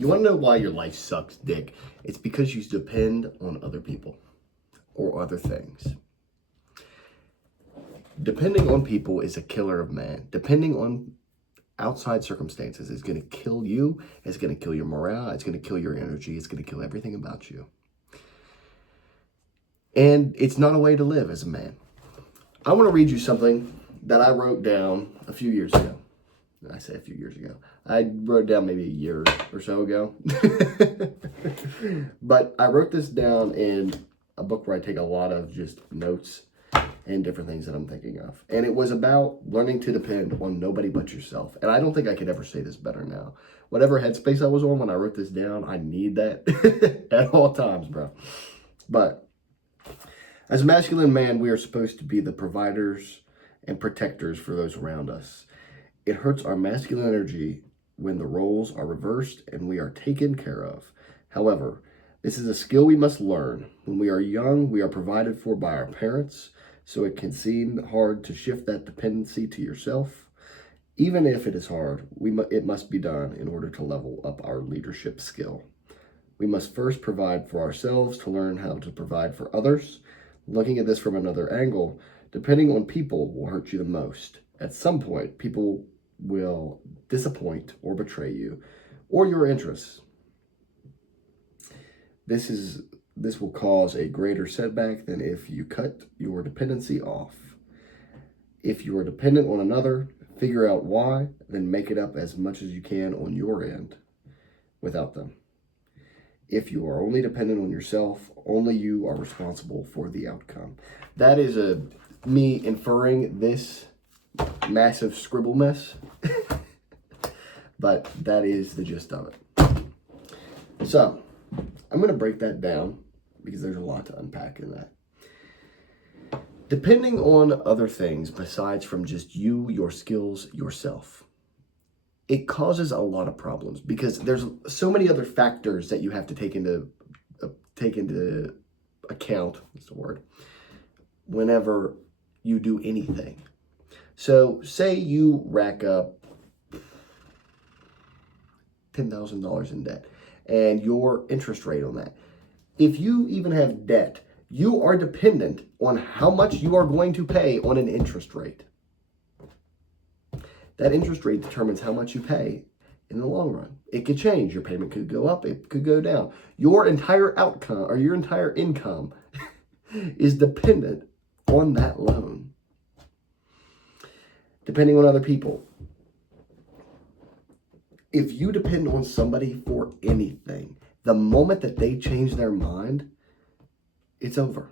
You want to know why your life sucks dick? It's because you depend on other people or other things. Depending on people is a killer of man. Depending on outside circumstances is going to kill you. It's going to kill your morale. It's going to kill your energy. It's going to kill everything about you. And it's not a way to live as a man. I want to read you something that I wrote down a few years ago. I say a few years ago. I wrote down maybe a year or so ago. But I wrote this down in a book where I take a lot of just notes and different things that I'm thinking of. And it was about learning to depend on nobody but yourself. And I don't think I could ever say this better now. Whatever headspace I was on when I wrote this down, I need that at all times, bro. But as a masculine man, we are supposed to be the providers and protectors for those around us. It hurts our masculine energy when the roles are reversed and we are taken care of. However, this is a skill we must learn. When we are young, we are provided for by our parents, so it can seem hard to shift that dependency to yourself. Even if it is hard, it must be done in order to level up our leadership skill. We must first provide for ourselves to learn how to provide for others. Looking at this from another angle, depending on people will hurt you the most. At some point, people will disappoint or betray you or your interests. This will cause a greater setback than if you cut your dependency off. If you are dependent on another, figure out why, then make it up as much as you can on your end without them. If you are only dependent on yourself, only you are responsible for the outcome. That is me inferring this massive scribble mess, but that is the gist of it. So I'm going to break that down because there's a lot to unpack in that. Depending on other things besides from just you, your skills, yourself, it causes a lot of problems because there's so many other factors that you have to take into account, that's the word, whenever you do anything. So say you rack up $10,000 in debt and your interest rate on that. If you even have debt, you are dependent on how much you are going to pay on an interest rate. That interest rate determines how much you pay in the long run. It could change. Your payment could go up. It could go down. Your entire outcome or your entire income is dependent on that loan. Depending on other people. If you depend on somebody for anything, the moment that they change their mind, it's over.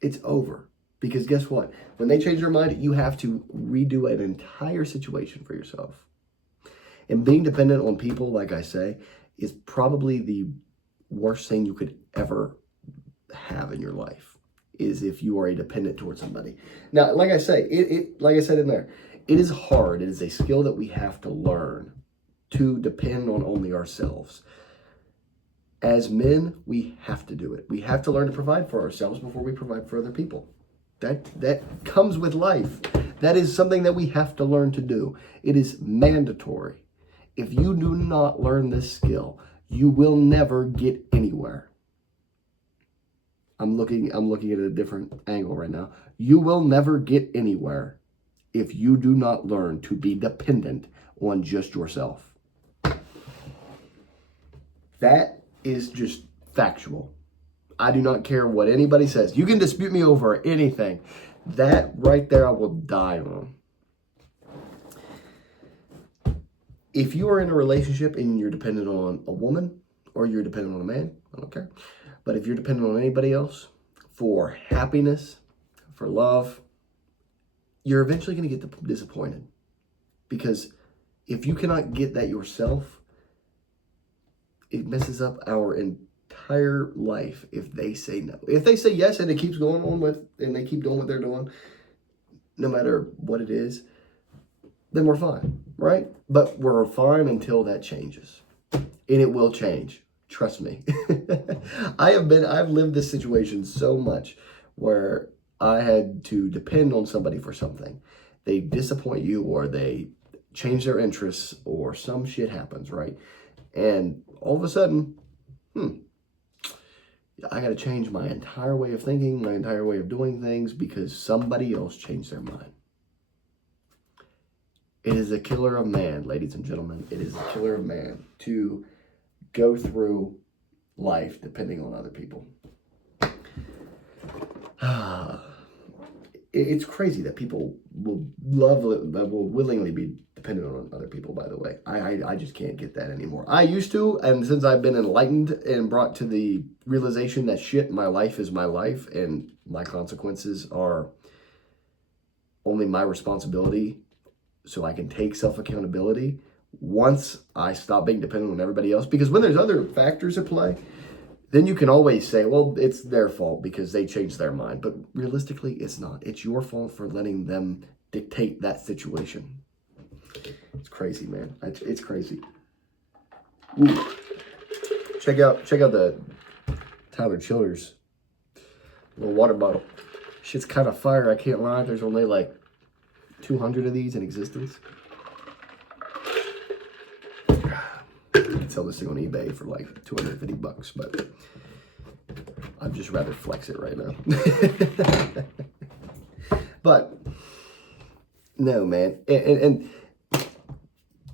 It's over. Because guess what? When they change their mind, you have to redo an entire situation for yourself. And being dependent on people, like I say, is probably the worst thing you could ever have in your life, is if you are a dependent towards somebody. Now, like I say, like I said in there, it is hard. It is a skill that we have to learn to depend on only ourselves. As men, we have to do it. We have to learn to provide for ourselves before we provide for other people. That comes with life. That is something that we have to learn to do. It is mandatory. If you do not learn this skill, you will never get anywhere. I'm looking at a different angle right now. You will never get anywhere if you do not learn to be dependent on just yourself. That is just factual. I do not care what anybody says. You can dispute me over anything. That right there I will die on. If you are in a relationship and you're dependent on a woman or you're dependent on a man, I don't care. But if you're dependent on anybody else for happiness, for love, you're eventually going to get disappointed. Because if you cannot get that yourself, it messes up our entire life if they say no. If they say yes and it keeps going on and they keep doing what they're doing, no matter what it is, then we're fine, right? But we're fine until that changes. And it will change. Trust me. I've lived this situation so much where I had to depend on somebody for something. They disappoint you or they change their interests or some shit happens, right? And all of a sudden, I got to change my entire way of thinking, my entire way of doing things because somebody else changed their mind. It is a killer of man, ladies and gentlemen. It is a killer of man to go through life depending on other people. It's crazy that people will willingly be dependent on other people, by the way. I just can't get that anymore. I used to, and since I've been enlightened and brought to the realization that shit, my life is my life and my consequences are only my responsibility, so I can take self-accountability once I stop being dependent on everybody else. Because when there's other factors at play, then you can always say, well, it's their fault because they changed their mind. But realistically, it's not. It's your fault for letting them dictate that situation. It's crazy, man. It's crazy. Ooh. Check out the Tyler Childers little water bottle. Shit's kind of fire, I can't lie. There's only like 200 of these in existence. I can sell this thing on eBay for like $250, but I'd just rather flex it right now. But no, man, and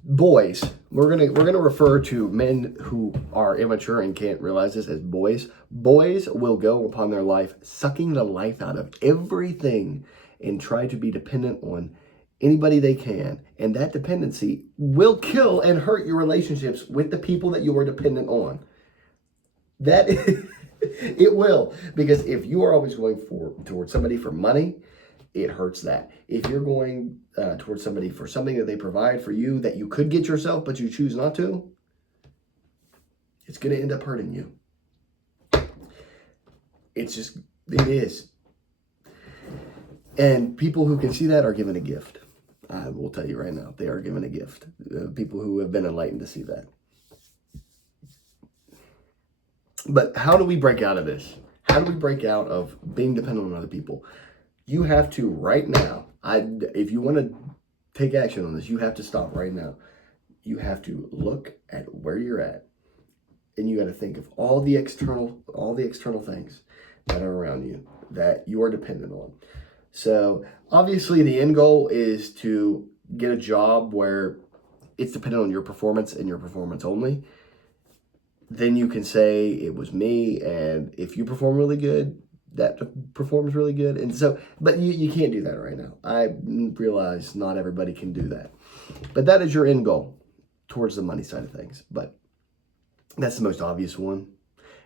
boys, we're gonna refer to men who are immature and can't realize this as boys. Boys will go upon their life sucking the life out of everything and try to be dependent on anybody they can, and that dependency will kill and hurt your relationships with the people that you are dependent on. That it will, because if you are always going towards somebody for money, it hurts that. If you're going towards somebody for something that they provide for you that you could get yourself but you choose not to, it's going to end up hurting you. It is. And people who can see that are given a gift. I will tell you right now, they are given a gift. People who have been enlightened to see that. But how do we break out of this? How do we break out of being dependent on other people? You have to right now. If you want to take action on this, you have to stop right now. You have to look at where you're at, and you got to think of all the external things that are around you that you are dependent on. So obviously the end goal is to get a job where it's dependent on your performance and your performance only. Then you can say it was me, and if you perform really good, that performs really good. And so, but you can't do that right now. I realize not everybody can do that. But that is your end goal towards the money side of things. But that's the most obvious one,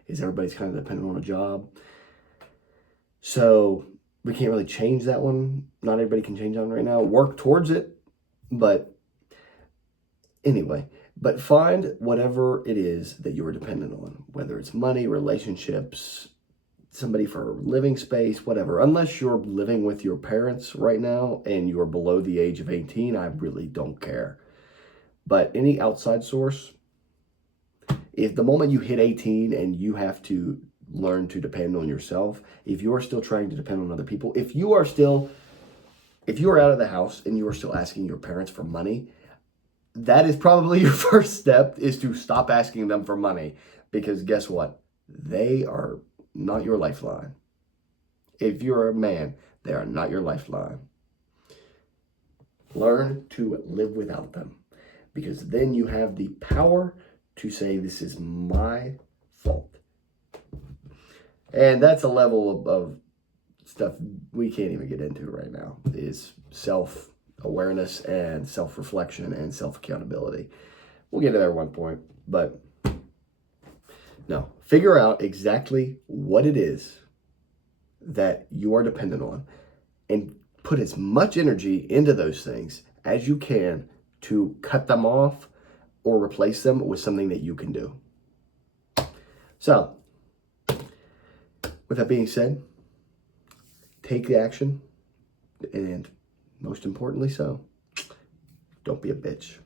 is everybody's kind of dependent on a job. So we can't really change that one. Not everybody can change that one right now. Work towards it. But anyway, but find whatever it is that you are dependent on, whether it's money, relationships, somebody for living space, whatever. Unless you're living with your parents right now and you're below the age of 18, I really don't care. But any outside source, if the moment you hit 18 and you have to learn to depend on yourself, if you are still trying to depend on other people, if you are out of the house and you are still asking your parents for money, that is probably your first step, is to stop asking them for money. Because guess what? They are not your lifeline. If you're a man, they are not your lifeline. Learn to live without them, because then you have the power to say, this is my fault. And that's a level of stuff we can't even get into right now, is self-awareness and self-reflection and self-accountability. We'll get to there at one point, but no, figure out exactly what it is that you are dependent on and put as much energy into those things as you can to cut them off or replace them with something that you can do. So, with that being said, take the action, and most importantly so, don't be a bitch.